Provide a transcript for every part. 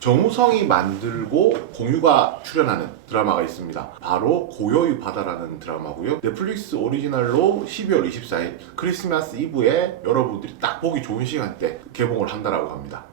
정우성이 만들고 공유가 출연하는 드라마가 있습니다. 바로 고요의 바다라는 드라마고요. 넷플릭스 오리지널로 12월 24일 크리스마스 이브에 여러분들이 딱 보기 좋은 시간대 개봉을 한다라고 합니다.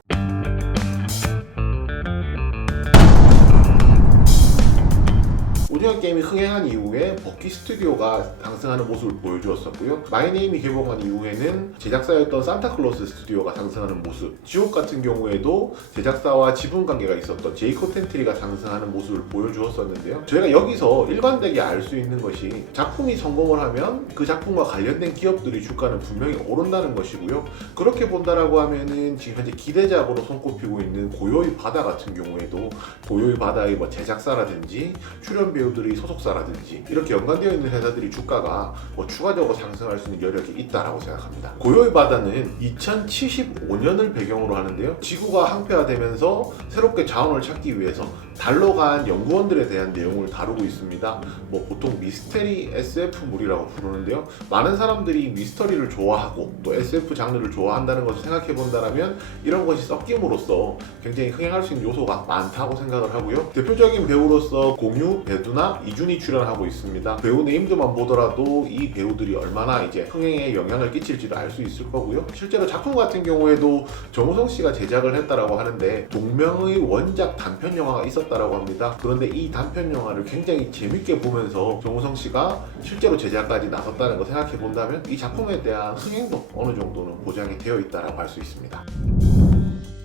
오징어 게임이 흥행한 이후에 버키 스튜디오가 상승하는 모습을 보여주었었고요. 마이네임이 개봉한 이후에는 제작사였던 산타클로스 스튜디오가 상승하는 모습, 지옥 같은 경우에도 제작사와 지분 관계가 있었던 제이코 텐트리가 상승하는 모습을 보여주었었는데요. 저희가 여기서 일관되게 알 수 있는 것이 작품이 성공을 하면 그 작품과 관련된 기업들이 주가는 분명히 오른다는 것이고요. 그렇게 본다라고 하면은 지금 현재 기대작으로 손꼽히고 있는 고요의 바다 같은 경우에도 고요의 바다의 제작사라든지 출연 배우들이 소속사라든지 이렇게 연관되어 있는 회사들이 주가가 추가적으로 상승할 수 있는 여력이 있다라고 생각합니다. 고요의 바다는 2075년을 배경으로 하는데요. 지구가 항폐화되면서 새롭게 자원을 찾기 위해서 달로 간 연구원들에 대한 내용을 다루고 있습니다. 보통 미스테리 SF물이라고 부르는데요. 많은 사람들이 미스터리를 좋아하고 또 SF 장르를 좋아한다는 것을 생각해 본다면 이런 것이 섞임으로써 굉장히 흥행할 수 있는 요소가 많다고 생각을 하고요. 대표적인 배우로서 공유, 배두나, 이준이 출연하고 있습니다. 배우 네임드만 보더라도 이 배우들이 얼마나 이제 흥행에 영향을 끼칠지를 알 수 있을 거고요. 실제로 작품 같은 경우에도 정우성 씨가 제작을 했다라고 하는데 동명의 원작 단편 영화가 있었다라고 합니다. 그런데 이 단편 영화를 굉장히 재밌게 보면서 정우성 씨가 실제로 제작까지 나섰다는 거 생각해 본다면 이 작품에 대한 흥행도 어느 정도는 보장이 되어 있다라고 할 수 있습니다.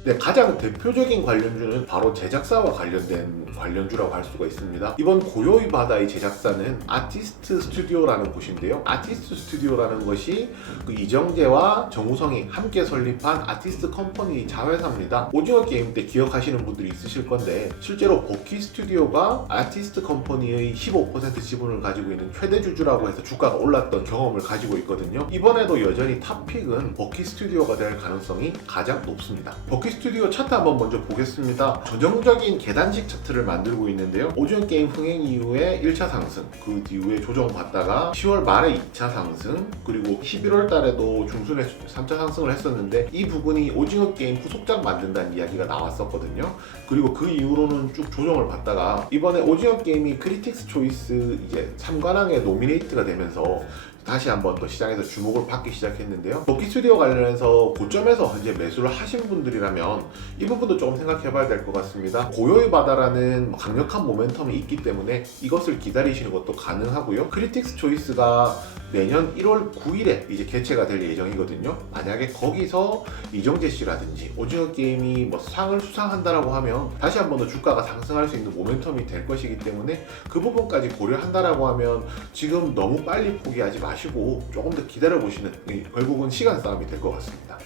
네, 가장 대표적인 관련주는 바로 제작사와 관련된 관련주라고 할 수가 있습니다. 이번 고요의 바다의 제작사는 아티스트 스튜디오라는 곳인데요. 아티스트 스튜디오라는 것이 이정재와 정우성이 함께 설립한 아티스트 컴퍼니 자회사입니다. 오징어 게임 때 기억하시는 분들이 있으실 건데 실제로 버키 스튜디오가 아티스트 컴퍼니의 15% 지분을 가지고 있는 최대 주주라고 해서 주가가 올랐던 경험을 가지고 있거든요. 이번에도 여전히 탑픽은 버키 스튜디오가 될 가능성이 가장 높습니다. 버키 스튜디오 차트 한번 먼저 보겠습니다. 전형적인 계단식 차트를 만들고 있는데요. 오징어 게임 흥행 이후에 1차 상승, 그 이후에 조정받다가 10월 말에 2차 상승, 그리고 11월 달에도 중순에 3차 상승을 했었는데 이 부분이 오징어 게임 후속작 만든다는 이야기가 나왔었거든요. 그리고 그 이후로는 쭉 조정을 받다가 이번에 오징어 게임이 크리틱스 초이스 이제 3관왕에 노미네이트가 되면서 다시 한번 더 시장에서 주목을 받기 시작했는데요. 버키 스튜디오 관련해서 고점에서 현재 매수를 하신 분들이라면 이 부분도 조금 생각해 봐야 될 것 같습니다. 고요의 바다라는 강력한 모멘텀이 있기 때문에 이것을 기다리시는 것도 가능하고요. 크리틱스 초이스가 내년 1월 9일에 이제 개최가 될 예정이거든요. 만약에 거기서 이정재 씨라든지 오징어 게임이 상을 수상한다라고 하면 다시 한번 더 주가가 상승할 수 있는 모멘텀이 될 것이기 때문에 그 부분까지 고려한다라고 하면 지금 너무 빨리 포기하지 마시고 조금 더 기다려보시는 결국은 시간 싸움이 될 것 같습니다.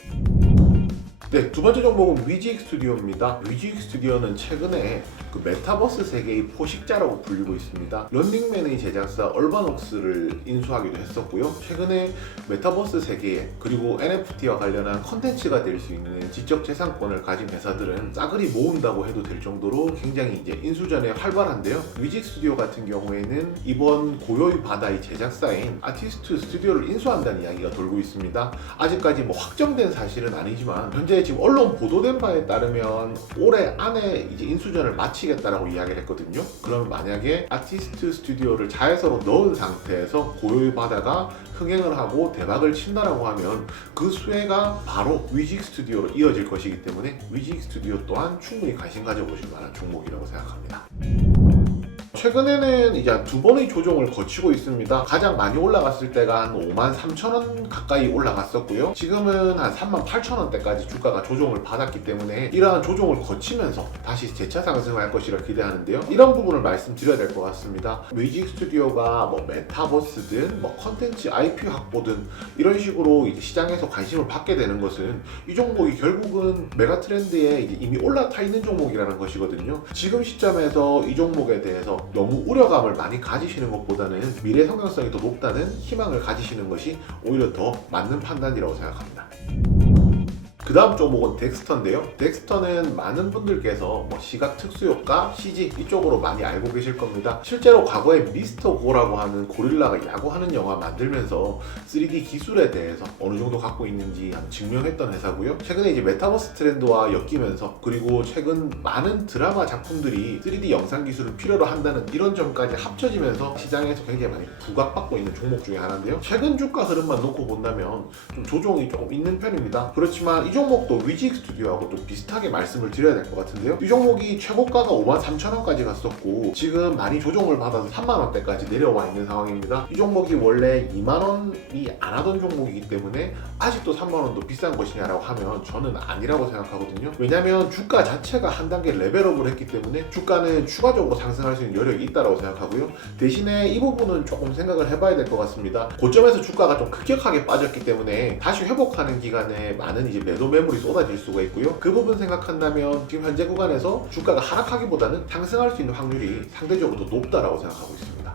네, 두 번째 종목은 위지익 스튜디오입니다. 위지익 스튜디오는 최근에 메타버스 세계의 포식자라고 불리고 있습니다. 런닝맨의 제작사 얼바녹스를 인수하기도 했었고요. 최근에 메타버스 세계에 그리고 NFT와 관련한 컨텐츠가 될 수 있는 지적재산권을 가진 회사들은 싸그리 모은다고 해도 될 정도로 굉장히 이제 인수전에 활발한데요. 위지익 스튜디오 같은 경우에는 이번 고요의 바다의 제작사인 아티스트 스튜디오를 인수한다는 이야기가 돌고 있습니다. 아직까지 확정된 사실은 아니지만 현재 지금 언론 보도된 바에 따르면 올해 안에 이제 인수전을 마치겠다라고 이야기를 했거든요. 그러면 만약에 아티스트 스튜디오를 자회사로 넣은 상태에서 고요의 바다가 흥행을 하고 대박을 친다라고 하면 그 수혜가 바로 위지익 스튜디오로 이어질 것이기 때문에 위지익 스튜디오 또한 충분히 관심 가져보실 만한 종목이라고 생각합니다. 최근에는 이제 두 번의 조정을 거치고 있습니다. 가장 많이 올라갔을 때가 한 53,000원 가까이 올라갔었고요. 지금은 한 38,000원대까지 주가가 조정을 받았기 때문에 이러한 조정을 거치면서 다시 재차 상승할 것이라 기대하는데요. 이런 부분을 말씀드려야 될 것 같습니다. 위지익 스튜디오가 메타버스든 컨텐츠 IP 확보든 이런 식으로 이제 시장에서 관심을 받게 되는 것은 이 종목이 결국은 메가 트렌드에 이제 이미 올라타 있는 종목이라는 것이거든요. 지금 시점에서 이 종목에 대해서 너무 우려감을 많이 가지시는 것보다는 미래 성장성이 더 높다는 희망을 가지시는 것이 오히려 더 맞는 판단이라고 생각합니다. 그 다음 종목은 덱스터인데요. 덱스터는 많은 분들께서 뭐 시각 특수효과, CG 이쪽으로 많이 알고 계실 겁니다. 실제로 과거에 미스터 고라고 하는 고릴라가 야구하는 영화 만들면서 3D 기술에 대해서 어느 정도 갖고 있는지 증명했던 회사고요. 최근에 이제 메타버스 트렌드와 엮이면서 그리고 최근 많은 드라마 작품들이 3D 영상 기술을 필요로 한다는 이런 점까지 합쳐지면서 시장에서 굉장히 많이 부각받고 있는 종목 중에 하나인데요. 최근 주가 흐름만 놓고 본다면 좀 조정이 조금 있는 편입니다. 그렇지만 이 종목도 위직 스튜디오하고 또 비슷하게 말씀을 드려야 될 것 같은데요. 이 종목이 최고가가 53,000원까지 갔었고 지금 많이 조정을 받아서 3만원대까지 내려와 있는 상황입니다. 이 종목이 원래 2만원이 안 하던 종목이기 때문에 아직도 3만원도 비싼 것이냐라고 하면 저는 아니라고 생각하거든요. 왜냐하면 주가 자체가 한 단계 레벨업을 했기 때문에 주가는 추가적으로 상승할 수 있는 여력이 있다고 생각하고요. 대신에 이 부분은 조금 생각을 해봐야 될 것 같습니다. 고점에서 주가가 좀 급격하게 빠졌기 때문에 다시 회복하는 기간에 많은 이제 매도 매물이 쏟아질 수가 있고요. 그 부분 생각한다면 지금 현재 구간에서 주가가 하락하기보다는 상승할 수 있는 확률이 상대적으로 더 높다라고 생각하고 있습니다.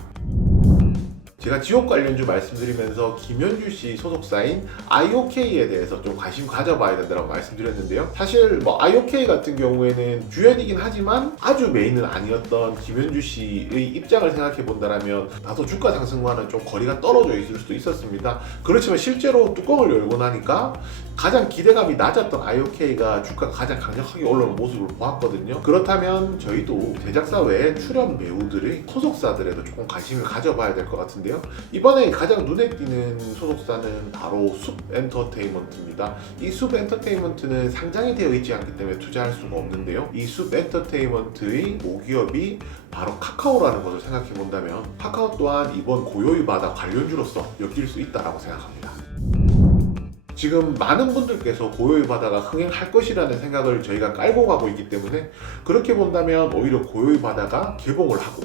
제가 지옥 관련주 말씀드리면서 김현주 씨 소속사인 IOK에 대해서 좀 관심 가져봐야 된다고 말씀드렸는데요. 사실 뭐 IOK 같은 경우에는 주연이긴 하지만 아주 메인은 아니었던 김현주 씨의 입장을 생각해 본다면 다소 주가 상승과는 좀 거리가 떨어져 있을 수도 있었습니다. 그렇지만 실제로 뚜껑을 열고 나니까 가장 기대감이 낮았던 IOK가 주가가 가장 강력하게 올라오는 모습을 보았거든요. 그렇다면 저희도 제작사 외에 출연 배우들의 소속사들에도 조금 관심을 가져봐야 될 것 같은데요. 이번에 가장 눈에 띄는 소속사는 바로 숲엔터테인먼트입니다. 이 숲엔터테인먼트는 상장이 되어 있지 않기 때문에 투자할 수가 없는데요. 이 숲엔터테인먼트의 모기업이 바로 카카오라는 것을 생각해 본다면 카카오 또한 이번 고요의 바다 관련주로서 엮일 수 있다고 생각합니다. 지금 많은 분들께서 고요의 바다가 흥행할 것이라는 생각을 저희가 깔고 가고 있기 때문에 그렇게 본다면 오히려 고요의 바다가 개봉을 하고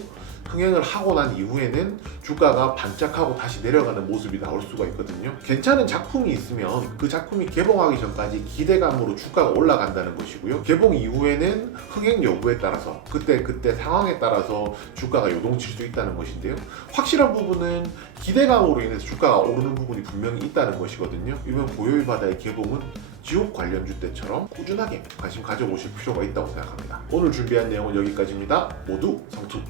흥행을 하고 난 이후에는 주가가 반짝하고 다시 내려가는 모습이 나올 수가 있거든요. 괜찮은 작품이 있으면 그 작품이 개봉하기 전까지 기대감으로 주가가 올라간다는 것이고요. 개봉 이후에는 흥행 여부에 따라서 그때 상황에 따라서 주가가 요동칠 수 있다는 것인데요. 확실한 부분은 기대감으로 인해서 주가가 오르는 부분이 분명히 있다는 것이거든요. 이번 고요의 바다의 개봉은 지옥 관련주 때처럼 꾸준하게 관심 가져보실 필요가 있다고 생각합니다. 오늘 준비한 내용은 여기까지입니다. 모두 성투!